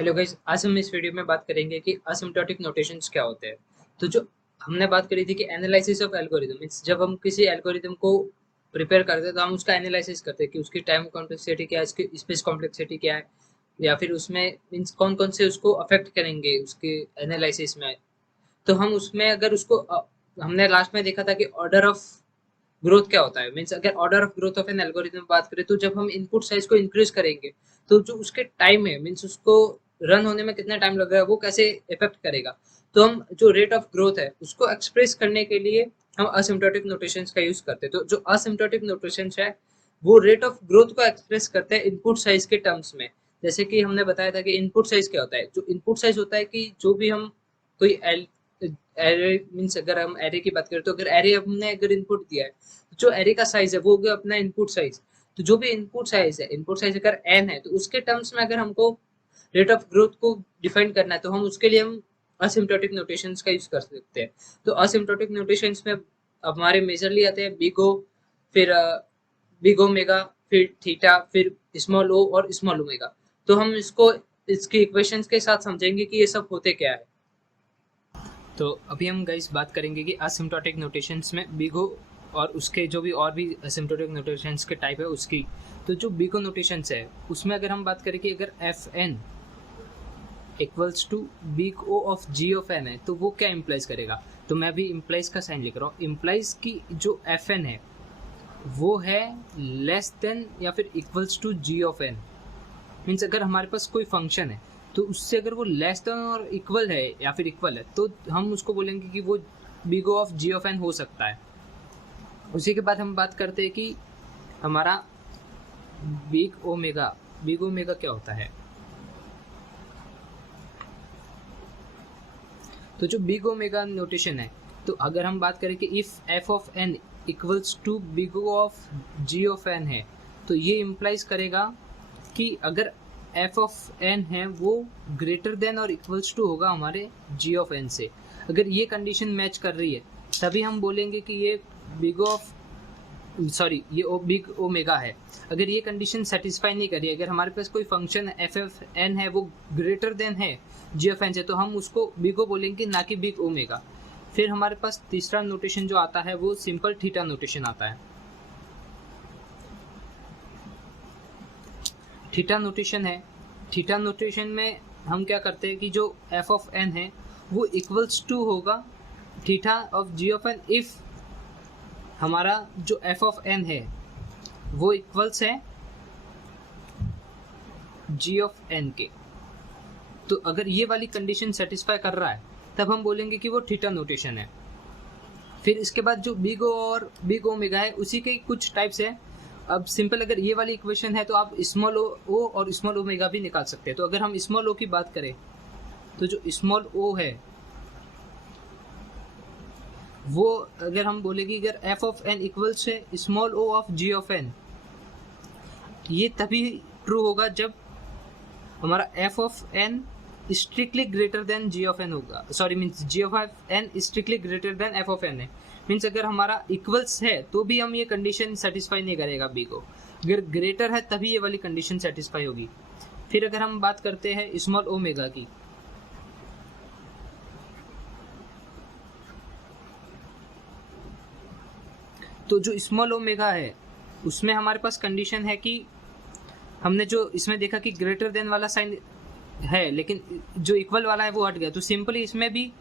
Hello guys, आज हम इस वीडियो में बात करेंगे कि असिम्प्टोटिक नोटेशंस क्या होते हैं। तो जो हमने बात करी थी कि एनालिसिस ऑफ एल्गोरिथम मींस जब हम किसी एल्गोरिथम को प्रिपेयर करते हैं तो हम उसका एनालिसिस करते हैं कि उसकी टाइम कॉम्प्लेक्सिटी क्या है, उसकी स्पेस कॉम्प्लेक्सिटी क्या है, या फिर उसमें मींस कौन-कौन से उसको अफेक्ट करेंगे उसके एनालिसिस में। तो हम उसमें अगर उसको हमने लास्ट में देखा था कि ऑर्डर ऑफ ग्रोथ क्या होता है। मीन्स अगर order of growth of an algorithm बात करें तो जब हम इनपुट साइज को इंक्रीज करेंगे तो जो उसके टाइम है मीन्स उसको रन होने में कितना टाइम लगेगा वो कैसे इफेक्ट करेगा। तो हम जो रेट ऑफ ग्रोथ है उसको एक्सप्रेस करने के लिए हम असिम्प्टोटिक नोटेशंस का यूज करते हैं। तो जो असिम्प्टोटिक नोटेशंस है वो रेट ऑफ ग्रोथ को एक्सप्रेस करते हैं इनपुट साइज के टर्म्स में। जैसे कि हमने बताया था कि इनपुट साइज क्या होता है। जो इनपुट साइज होता है कि जो भी हम कोई एरे मीन्स अगर हम एरे की बात करें तो अगर एरे हमने अगर इनपुट दिया है, जो एरे का साइज है वो हो गया अपना इनपुट साइज। तो जो भी इनपुट साइज है, इनपुट साइज अगर एन है तो उसके टर्म्स में अगर हमको रेट ऑफ ग्रोथ को डिफाइन करना है तो हम उसके लिए हम असिम्प्टोटिक नोटेशंस का यूज कर सकते हैं। तो असिम्प्टोटिक नोटेशंस में हमारे मेजरली आते हैं बिग ओ, फिर बिग ओमेगा, फिर थीटा, फिर स्मॉल ओ और स्मॉल ओमेगा। तो हम इसको इसकी इक्वेशंस के साथ समझेंगे कि ये सब होते क्या है। तो अभी हम गाइस बात करेंगे कि असिम्प्टोटिक नोटेशंस में बिगो और उसके जो भी और भी असिम्प्टोटिक नोटेशंस के टाइप है उसकी। तो जो बिगो नोटेशंस है उसमें अगर हम बात करें कि अगर F N equals to big O of G of N है तो वो क्या इम्प्लाइज करेगा। तो मैं अभी इम्प्लाइज का साइन लिख रहा हूँ। इम्प्लाइज की जो एफ एन है वो है लेस देन या फिर equals to G of N. Means अगर हमारे पास कोई फंक्शन है तो उससे अगर वो लेस देन और इक्वल है या फिर इक्वल है तो हम उसको बोलेंगे कि वो big O of G of N हो सकता है। उसी के बाद हम बात करते हैं कि हमारा बिग ओमेगा क्या होता है। तो जो बिग ओमेगा नोटेशन है, तो अगर हम बात करें कि if F of N equals to big O of G of N है तो ये इम्प्लाइज करेगा कि अगर एफ ऑफ एन है वो ग्रेटर देन और इक्वल्स टू होगा हमारे जी ऑफ एन से। अगर ये कंडीशन मैच कर रही है तभी हम बोलेंगे कि ये बिग ऑफ ये बिग ओमेगा है। अगर ये कंडीशन सेटिस्फाई नहीं करी, अगर हमारे पास कोई फंक्शन एफ एफ एन है वो ग्रेटर देन है जी ऑफ एन से तो हम उसको बिग ओ बोलेंगे, ना कि बिग ओमेगा। फिर हमारे पास तीसरा नोटेशन जो आता है वो सिंपल थीटा नोटेशन आता है। थीटा नोटेशन है, थीटा नोटेशन में हम क्या करते हैं कि जो एफ ऑफ एन है वो इक्वल्स टू होगा theta of G of N if हमारा जो एफ ऑफ एन है वो इक्वल्स है जी ऑफ एन के। तो अगर ये वाली कंडीशन सेटिस्फाई कर रहा है तब हम बोलेंगे कि वो थीटा नोटेशन है। फिर इसके बाद जो बिग ओ और बिग ओमेगा है उसी के कुछ टाइप्स है। अब सिंपल अगर ये वाली इक्वेशन है तो आप स्मॉल ओ और स्मॉल ओमेगा भी निकाल सकते हैं। तो अगर हम स्मॉल ओ की बात करें तो जो स्मॉल ओ है वो अगर हम बोले कि अगर एफ ऑफ एन इक्वल्स है small O of G of N, ये तभी ट्रू होगा जब हमारा F of N strictly greater than G of N होगा। Sorry means G of N strictly greater than F of N है। Means अगर हमारा इक्वल्स है तो भी हम ये कंडीशन सेटिस्फाई नहीं करेगा बी को, अगर ग्रेटर है तभी ये वाली कंडीशन सेटिस्फाई होगी। फिर अगर हम बात करते हैं स्मॉल ओमेगा की, तो जो स्मॉल ओमेगा है उसमें हमारे पास कंडीशन है कि हमने जो इसमें देखा कि ग्रेटर देन वाला साइन है लेकिन जो इक्वल वाला है वो हट गया। तो सिंपली इसमें भी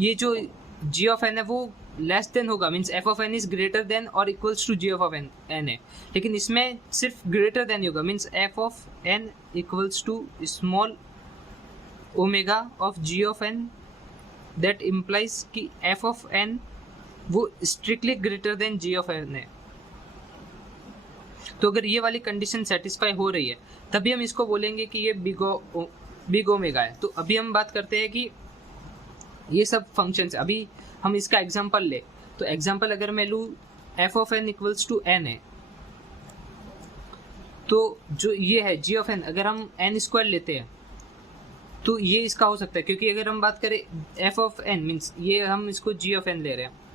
ये जो जी ऑफ एन है वो लेस देन होगा, means F of N is greater than और equals to G of N है। लेकिन इसमें सिर्फ ग्रेटर देन ही होगा, means F of N equals to small omega of G of N. That implies कि एफ ऑफ एन वो strictly greater than G of N है। तो अगर ये वाली कंडीशन सेटिस्फाई हो रही है तभी हम इसको बोलेंगे कि ये बिग ओमेगा है। तो अभी हम बात करते हैं कि ये सब फंक्शंस, अभी हम इसका एग्जांपल ले। तो एग्जांपल अगर मैं लूँ F of N equals to N है तो जो ये है जी ऑफ एन, अगर हम एन स्क्वायर लेते हैं तो ये इसका हो सकता है, क्योंकि अगर हम बात करें एफ ऑफ एन मीन्स ये हम इसको जी ऑफ एन ले रहे हैं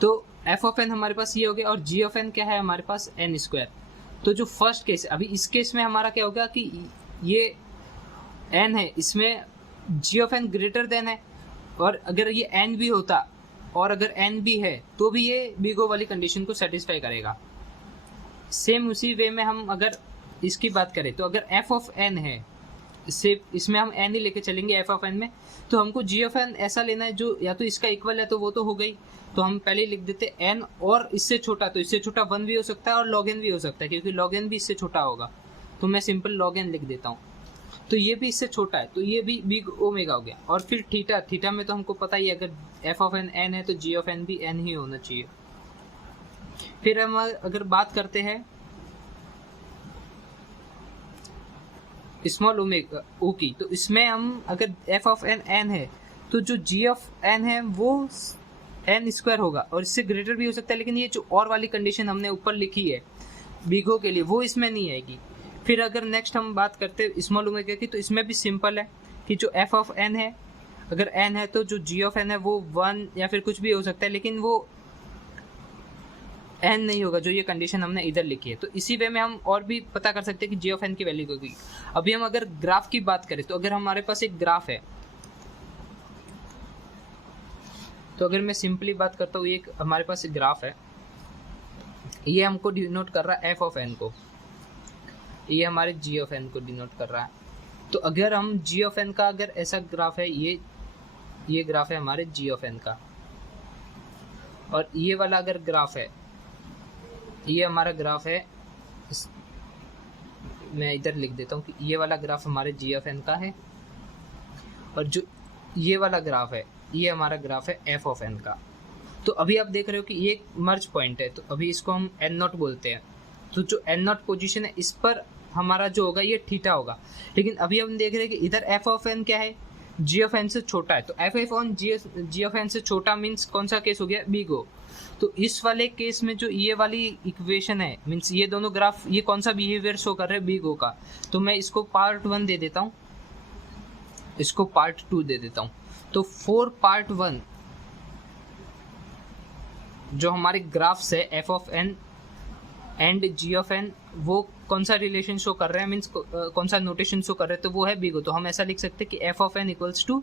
तो एफ ऑफ एन हमारे पास ये हो गया और जी ऑफ एन क्या है हमारे पास एन स्क्वायर। तो जो फर्स्ट केस है अभी इस केस में हमारा क्या होगा कि ये एन है इसमें जी ऑफ एन ग्रेटर देन है, और अगर ये एन भी होता और अगर एन भी है तो भी ये बिगो वाली कंडीशन को सेटिस्फाई करेगा। सेम उसी वे में हम अगर इसकी बात करें तो अगर एफ ऑफ एन है, इससे इसमें हम एन ही लेके चलेंगे एफ ऑफ एन में, तो हमको जी ऑफ एन ऐसा लेना है जो या तो इसका इक्वल है, तो वो तो हो गई, तो हम पहले ही लिख देते एन, और इससे छोटा, तो इससे छोटा 1 भी हो सकता है और लॉग एन भी हो सकता है, क्योंकि लॉग एन भी इससे छोटा होगा, तो मैं सिंपल लॉग एन लिख देता हूँ। तो ये भी इससे छोटा है, तो ये भी बिग ओमेगा हो गया। और फिर थीटा, थीटा में तो हमको पता ही है अगर एफ ऑफ एन एन है तो जी ऑफ एन भी एन ही होना चाहिए। फिर हम अगर बात करते हैं स्मॉल ओमेगा ओ की, तो इसमें हम अगर एफ ऑफ एन एन है तो जो जी ऑफ एन है वो एन स्क्वायर होगा, और इससे ग्रेटर भी हो सकता है, लेकिन ये जो और वाली कंडीशन हमने ऊपर लिखी है बिगो के लिए वो इसमें नहीं आएगी। फिर अगर नेक्स्ट हम बात करते हैं स्मॉल ओमेगा की, तो इसमें भी सिंपल है कि जो एफ ऑफ एन है, अगर एन है तो जो जी ऑफ एन है वो 1 या फिर कुछ भी हो सकता है, लेकिन वो एन नहीं होगा, जो ये कंडीशन हमने इधर लिखी है। तो इसी वे में हम और भी पता कर सकते हैं कि जी ऑफ एन की वैल्यू होगी। अभी हम अगर ग्राफ की बात करें, तो अगर हमारे पास एक ग्राफ है, तो अगर मैं सिंपली बात करता हूँ, एक हमारे पास एक ग्राफ है, ये हमको डिनोट कर रहा है एफ ऑफ एन को, ये हमारे जी ऑफ एन को डिनोट कर रहा है। तो अगर हम जी ऑफ एन का अगर ऐसा ग्राफ है, ये ग्राफ है हमारे जी ऑफ एन का, और ये वाला अगर ग्राफ है, ये हमारा ग्राफ है, मैं इधर लिख देता हूँ कि ये वाला ग्राफ हमारे जी ऑफ एन का है, और जो ये वाला ग्राफ है ये हमारा ग्राफ है एफ ऑफ एन का। तो अभी आप देख रहे हो कि ये एक मर्ज पॉइंट है, तो अभी इसको हम एन नॉट बोलते हैं। तो जो एन नॉट पोजिशन है इस पर हमारा जो होगा ये थीटा होगा, लेकिन अभी हम देख रहे हैं कि इधर एफ ऑफ एन क्या है, जी ऑफ एन से छोटा है, तो F F on G of N से छोटा मीन्स कौन सा केस हो गया, बिगो। तो इस वाले केस में जो ये वाली इक्वेशन है, मीन्स ये दोनों ग्राफ ये कौन सा बिहेवियर शो कर रहे हैं, बिगो का, तो मैं इसको पार्ट 1 दे देता हूँ, इसको पार्ट 2 दे देता हूँ। तो फॉर पार्ट 1 जो हमारे ग्राफ्स है F of N and G of N, वो कौन सा रिलेशन शो कर रहे हैं, मीन्स कौन सा नोटेशन शो कर रहे हैं, तो वो है बिगो। तो हम ऐसा लिख सकते हैं कि F of N equals to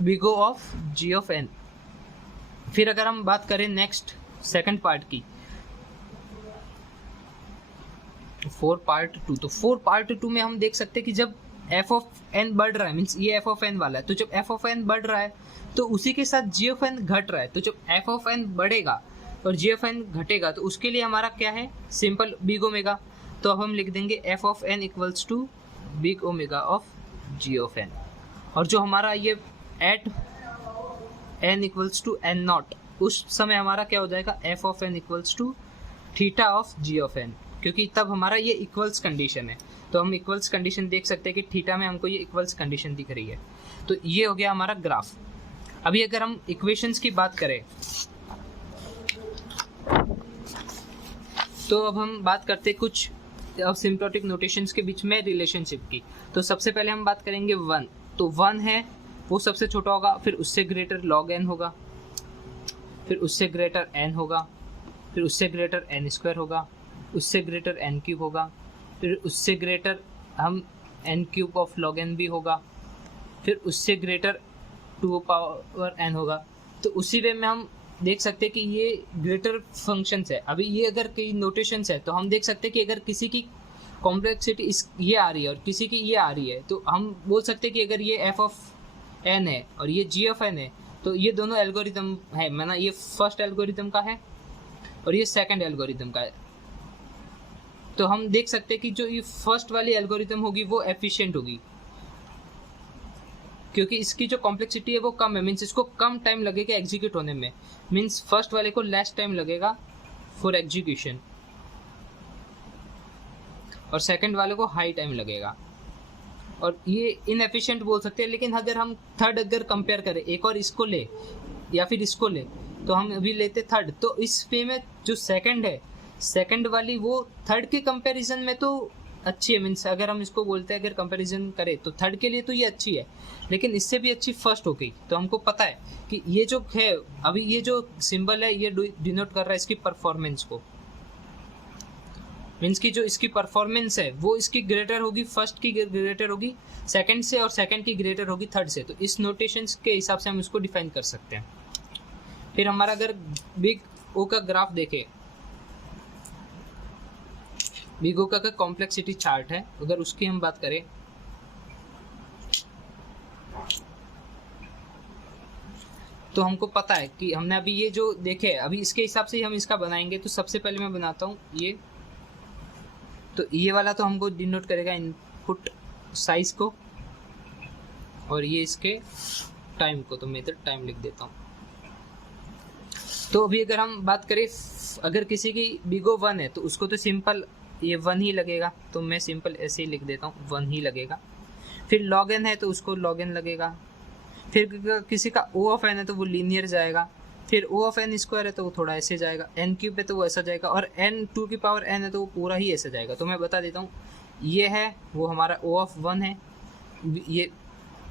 big O of G of N. फिर अगर हम बात करें नेक्स्ट सेकंड पार्ट की, फोर पार्ट 2, तो फोर पार्ट 2 में हम देख सकते हैं कि जब एफ ऑफ एन बढ़ रहा है, मीन्स ये एफ ऑफ एन वाला है, तो जब एफ ऑफ एन बढ़ रहा है तो उसी के साथ जी ऑफ एन घट रहा है, तो जब एफ ऑफ एन बढ़ेगा और जी ऑफ एन घटेगा तो उसके लिए हमारा क्या है, सिंपल बिग ओमेगा। तो अब हम लिख देंगे F of N equals to big omega of G of N, और जो हमारा ये at N equals to N nought, उस समय हमारा क्या हो जाएगा, F of N equals to theta of G of N, क्योंकि तब हमारा ये इक्वल्स कंडीशन है। तो हम इक्वल्स कंडीशन देख सकते हैं कि थीटा में हमको ये इक्वल्स कंडीशन दिख रही है। तो ये हो गया हमारा ग्राफ। अभी अगर हम इक्वेशंस की बात करें, तो अब हम बात करते हैं कुछ सिम्प्टोटिक नोटेशंस के बीच में रिलेशनशिप की। तो सबसे पहले हम बात करेंगे 1, तो 1 है वो सबसे छोटा होगा, फिर उससे ग्रेटर लॉग एन होगा, फिर उससे ग्रेटर एन होगा, फिर उससे ग्रेटर एन स्क्वायर होगा, उससे ग्रेटर एन क्यूब होगा, फिर उससे ग्रेटर हम N cube of log N भी होगा, फिर उससे ग्रेटर 2 पावर एन होगा। तो उसी वे में हम देख सकते हैं कि ये ग्रेटर फंक्शंस है। अभी ये अगर कई नोटेशंस है तो हम देख सकते हैं कि अगर किसी की कॉम्प्लेक्सिटी इस ये आ रही है और किसी की ये आ रही है, तो हम बोल सकते हैं कि अगर ये एफ ऑफ एन है और ये जी ऑफ एन है, तो ये दोनों एल्गोरिदम है, माना ये फर्स्ट एल्गोरिदम का है और ये सेकंड एल्गोरिदम का है। तो हम देख सकते हैं कि जो ये फर्स्ट वाली एल्गोरिदम होगी वो एफिशिएंट होगी, क्योंकि इसकी जो कॉम्प्लेक्सिटी है वो कम है, मीन्स इसको कम टाइम लगेगा एग्जीक्यूट होने में, मीन्स फर्स्ट वाले को लेस टाइम लगेगा फॉर एग्जीक्यूशन और सेकंड वाले को हाई टाइम लगेगा, और ये इनएफिशिएंट बोल सकते हैं। लेकिन अगर हम थर्ड अगर कंपेयर करें, एक और इसको ले या फिर इसको ले, तो हम अभी लेते थर्ड, तो इस पे में जो सेकंड है, सेकंड वाली वो थर्ड के कंपैरिजन में तो अच्छी है, मीन्स अगर हम इसको बोलते हैं अगर कंपैरिजन करें तो थर्ड के लिए तो ये अच्छी है, लेकिन इससे भी अच्छी फर्स्ट हो गई। तो हमको पता है कि ये जो है अभी ये जो सिंबल है ये डिनोट कर रहा है इसकी परफॉर्मेंस को। मीन्स की जो इसकी परफॉर्मेंस है वो इसकी ग्रेटर होगी, फर्स्ट की ग्रेटर होगी सेकंड से, और सेकंड की ग्रेटर होगी थर्ड से। तो इस नोटेशंस के हिसाब से हम इसको डिफाइन कर सकते हैं। फिर हमारा अगर बिग ओ का ग्राफ देखें, बिग ओ का कॉम्प्लेक्सिटी चार्ट है, अगर उसकी हम बात करें तो हमको पता है कि हमने अभी ये जो देखे अभी इसके हिसाब से ही हम इसका बनाएंगे। तो सबसे पहले मैं बनाता हूँ ये, तो ये वाला तो हमको डिनोट करेगा इनपुट साइज को, और ये इसके टाइम को, तो मैं इधर टाइम लिख देता हूँ। तो अभी अगर हम बात करें, अगर किसी की बिगो 1 है तो उसको तो सिंपल ये 1 ही लगेगा, तो मैं सिंपल ऐसे ही लिख देता हूँ 1 ही लगेगा। फिर लॉग एन है तो उसको लॉग एन लगेगा। फिर किसी का ओ ऑफ एन है तो वो लीनियर जाएगा। फिर ओ ऑफ एन स्क्वायर है तो वो थोड़ा ऐसे जाएगा, एन क्यूब है तो वो ऐसा जाएगा, और एन 2 की पावर एन है तो वो पूरा ही ऐसे जाएगा। तो मैं बता देता हूँ, ये है वो हमारा ओ ऑफ 1 है, ये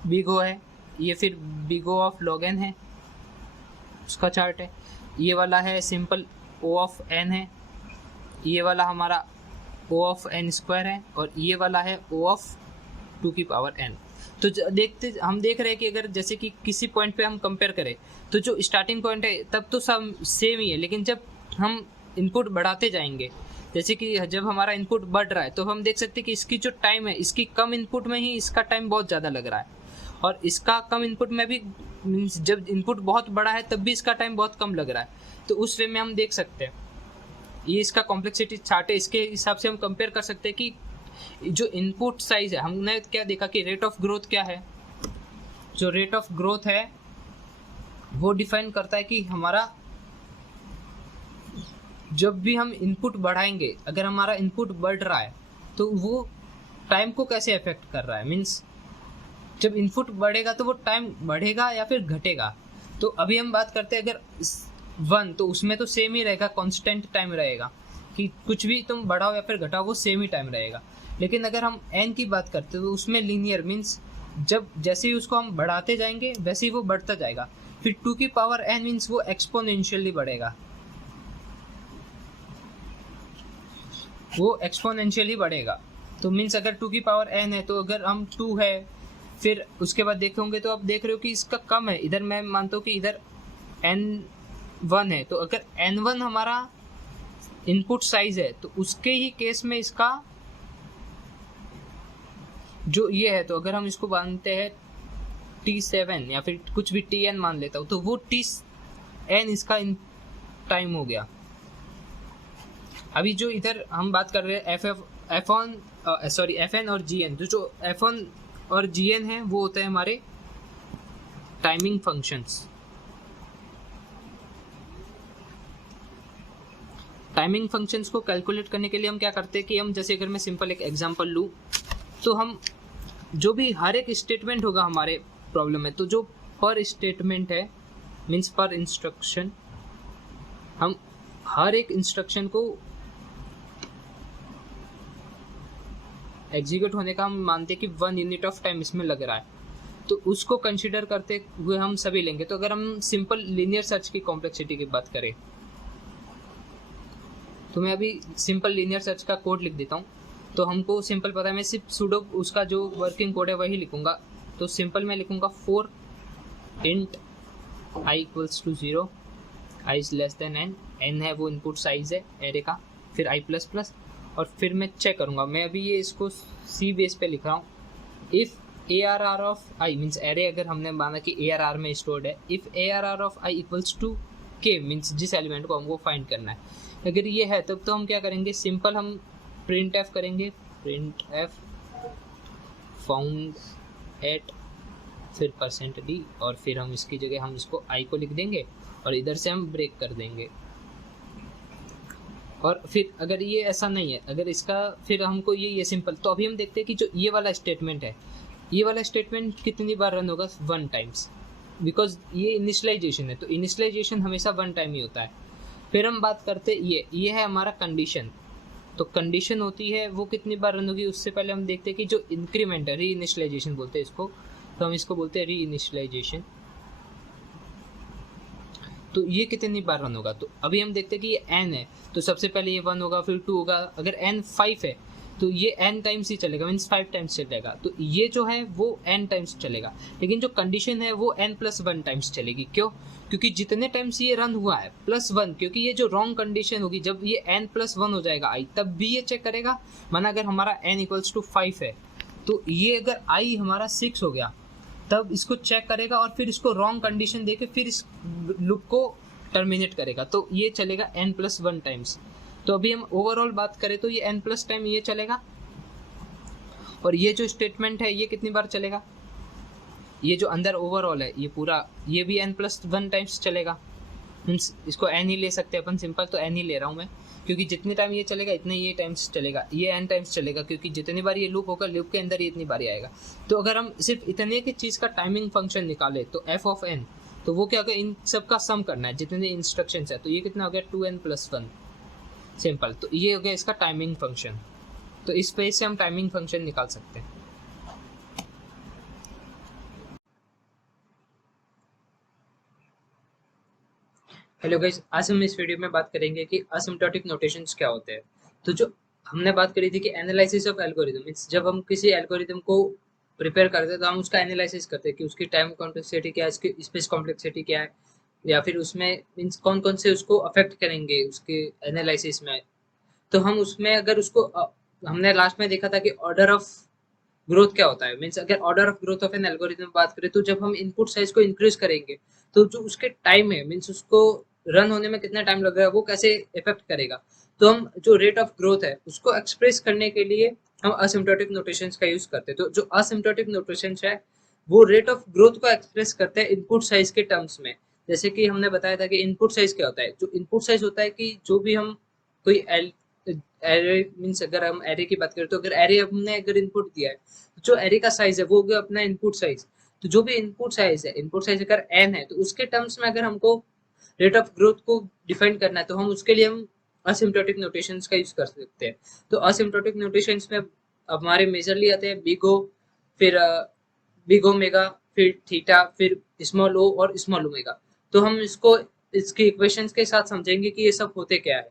बिग ओ है, ये फिर big O of log N है, उसका चार्ट है। ये वाला है सिंपल ओ ऑफ एन है, ये वाला हमारा ओ ऑफ एन स्क्वायर है, और ये वाला है ओ ऑफ 2 की पावर एन। तो हम देख रहे हैं कि अगर जैसे कि किसी पॉइंट पे हम कंपेयर करें तो जो स्टार्टिंग पॉइंट है तब तो सब सेम ही है, लेकिन जब हम इनपुट बढ़ाते जाएंगे, जैसे कि जब हमारा इनपुट बढ़ रहा है तो हम देख सकते हैं कि इसकी जो टाइम है, इसकी कम इनपुट में ही इसका टाइम बहुत ज़्यादा लग रहा है, और इसका कम इनपुट में भी मीन्स जब इनपुट बहुत बड़ा है तब भी इसका टाइम बहुत कम लग रहा है। तो उस वे में हम देख सकते हैं, ये इसका कॉम्प्लेक्सिटी चार्ट है, इसके हिसाब से हम कंपेयर कर सकते हैं कि जो इनपुट साइज है, हमने क्या देखा कि रेट ऑफ ग्रोथ क्या है। जो रेट ऑफ ग्रोथ है वो डिफाइन करता है कि हमारा जब भी हम इनपुट बढ़ाएंगे, अगर हमारा इनपुट बढ़ रहा है तो वो टाइम को कैसे अफेक्ट कर रहा है। मीन्स जब इनपुट बढ़ेगा तो वो टाइम बढ़ेगा या फिर घटेगा। तो अभी हम बात करते हैं अगर 1 तो उसमें तो सेम ही रहेगा, कांस्टेंट टाइम रहेगा कि कुछ भी तुम बढ़ाओ या फिर घटाओ वो सेम ही टाइम रहेगा। लेकिन अगर हम n की बात करते हैं तो उसमें लीनियर मीन्स जब जैसे ही उसको हम बढ़ाते जाएंगे वैसे ही वो बढ़ता जाएगा। फिर 2 की पावर n मीन्स वो एक्सपोनेंशियली बढ़ेगा, वो एक्सपोनेंशियली बढ़ेगा। तो मीन्स अगर 2 की पावर n है तो अगर हम 2 है, फिर उसके बाद देखोगे तो आप देख रहे हो कि इसका कम है, इधर मैं मानता हूँ कि इधर n1 है, तो अगर n1 हमारा इनपुट साइज है तो उसके ही केस में इसका जो ये है, तो अगर हम इसको मानते हैं t7 या फिर कुछ भी tn मान लेता हूँ, तो वो tn इसका टाइम हो गया। अभी जो इधर हम बात कर रहे हैं fn और gn, जो f1 और gn है वो होते हैं हमारे टाइमिंग फंक्शंस। टाइमिंग फंक्शंस को कैलकुलेट करने के लिए हम क्या करते हैं कि हम जैसे अगर मैं सिंपल एक एग्जांपल लूँ, तो हम जो भी हर एक स्टेटमेंट होगा हमारे प्रॉब्लम में, तो जो पर स्टेटमेंट है मीन्स पर इंस्ट्रक्शन, हम हर एक इंस्ट्रक्शन को एग्जीक्यूट होने का हम मानते हैं कि 1 यूनिट ऑफ टाइम इसमें लग रहा है, तो उसको कंसीडर करते हुए हम सभी लेंगे। तो अगर हम सिंपल लीनियर सर्च की कॉम्प्लेक्सिटी की बात करें तो मैं अभी सिंपल लीनियर सर्च का कोड लिख देता हूँ। तो हमको सिंपल पता है, मैं सिर्फ सुडो उसका जो वर्किंग कोड है वही लिखूंगा। तो सिंपल मैं लिखूंगा 4 int i equals to 0, i is less than n, n है वो इनपुट साइज है एरे का, फिर i प्लस प्लस, और फिर मैं चेक करूंगा। मैं अभी ये इसको C बेस पे लिख रहा हूँ। If ARR of i means array अगर हमने माना कि ARR में स्टोर्ड है, if ARR of i equals to k means जिस एलिमेंट को हमको फाइंड करना है, अगर ये है तब तो हम क्या करेंगे, सिंपल हम printf करेंगे, printf फाउंड एट फिर %d, और फिर हम इसकी जगह हम इसको i को लिख देंगे और इधर से हम ब्रेक कर देंगे। और फिर अगर ये ऐसा नहीं है, अगर इसका फिर हमको ये सिंपल, तो अभी हम देखते हैं कि जो ये वाला स्टेटमेंट है, ये वाला स्टेटमेंट कितनी बार रन होगा, 1 टाइम्स, बिकॉज ये इनिशियलाइजेशन है, तो इनिशियलाइजेशन हमेशा 1 टाइम ही होता है। फिर हम बात करते हैं ये है हमारा कंडीशन, तो कंडीशन होती है वो कितनी बार रन होगी, उससे पहले हम देखते हैं कि जो इंक्रीमेंट है, री इनिशियलाइजेशन बोलते हैं इसको, तो हम इसको बोलते हैं री इनिशियलाइजेशन। तो ये कितनी बार रन होगा। तो अभी हम देखते हैं कि ये n है, तो सबसे पहले ये 1 होगा, फिर 2 होगा। अगर n 5 है तो ये n टाइम्स ही चलेगा, मीन्स 5 टाइम्स चलेगा। तो ये जो है वो n टाइम्स चलेगा, लेकिन जो कंडीशन है वो n+1 टाइम्स चलेगी। क्यों? क्योंकि जितने टाइम्स ये रन हुआ है +1, क्योंकि ये जो रॉन्ग कंडीशन होगी, जब ये n+1 हो जाएगा i, तब भी ये चेक करेगा। माना अगर हमारा n = 5 है, तो ये अगर i हमारा 6 हो गया, तब इसको चेक करेगा और फिर इसको रॉन्ग कंडीशन देके फिर इस लूप को टर्मिनेट करेगा। तो ये चलेगा n+1 टाइम्स। तो अभी हम ओवरऑल बात करें तो ये n+ टाइम ये चलेगा, और ये जो स्टेटमेंट है ये कितनी बार चलेगा, ये जो अंदर ओवरऑल है ये पूरा, ये भी n+1 टाइम्स चलेगा। मीन्स इसको n ही ले सकते हैं अपन, सिंपल, तो n ही ले रहा हूँ मैं, क्योंकि जितने टाइम ये चलेगा इतने ये टाइम्स चलेगा, ये n टाइम्स चलेगा, क्योंकि जितनी बार ये लूप होगा लूप के अंदर ये इतनी बार आएगा। तो अगर हम सिर्फ इतने की चीज़ का टाइमिंग फंक्शन निकाले तो f(n), तो वो क्या होगा, इन सब का सम करना है जितने इंस्ट्रक्शंस है। तो ये कितना हो गया, 2n+1, सिंपल। तो ये हो गया इसका टाइमिंग फंक्शन। तो इस पेज से हम टाइमिंग फंक्शन निकाल सकते हैं। हेलो गाइस, आज हम इस वीडियो में बात करेंगे कि असिम्प्टोटिक नोटेशंस क्या होते हैं। तो जो हमने बात करी थी कि एनालिसिस ऑफ एल्गोरिथम, मींस जब हम किसी एल्गोरिथम को प्रिपेयर करते हैं तो हम उसका एनालिसिस करते हैं कि उसकी टाइम कॉम्प्लेक्सिटी क्या है, उसकी स्पेस कॉम्प्लेक्सिटी क्या है, या फिर उसमें मीन्स कौन कौन से उसको अफेक्ट करेंगे उसके एनालिसिस में। तो हम उसमें अगर उसको हमने लास्ट में देखा था कि ऑर्डर ऑफ ग्रोथ क्या होता है। मीन्स अगर order of growth of an algorithm बात करें तो जब हम इनपुट साइज को इंक्रीज करेंगे तो जो उसके टाइम है, मीन्स उसको रन होने में कितना टाइम लगेगा, वो कैसे इफेक्ट करेगा। तो हम जो रेट ऑफ ग्रोथ है उसको एक्सप्रेस करने के लिए हम असिम्प्टोटिक नोटेशंस का यूज करते हैं। तो जो असिम्प्टोटिक नोटेशंस है वो रेट ऑफ ग्रोथ को एक्सप्रेस करते हैं इनपुट साइज के टर्म्स में। जैसे कि हमने बताया था कि इनपुट साइज क्या होता है। जो इनपुट साइज होता है कि जो भी हम कोई एरे, मीन्स अगर हम एरे की बात करें तो अगर एरे हमने अगर इनपुट दिया है, जो एरे का साइज है वो हो गया अपना इनपुट साइज। तो जो भी इनपुट साइज है, इनपुट साइज अगर n है, तो उसके टर्म्स में अगर हमको रेट ऑफ ग्रोथ को डिफाइन करना है तो हम उसके लिए हम असिम्प्टोटिक नोटेशंस का यूज कर सकते हैं। तो असिम्प्टोटिक नोटेशंस में हमारे मेजरली आते हैं बिग ओ, फिर बिग ओमेगा, फिर थीटा, फिर स्मॉल ओ और स्मॉल ओमेगा। तो हम इसको इसके इक्वेशंस के साथ समझेंगे कि ये सब होते क्या है।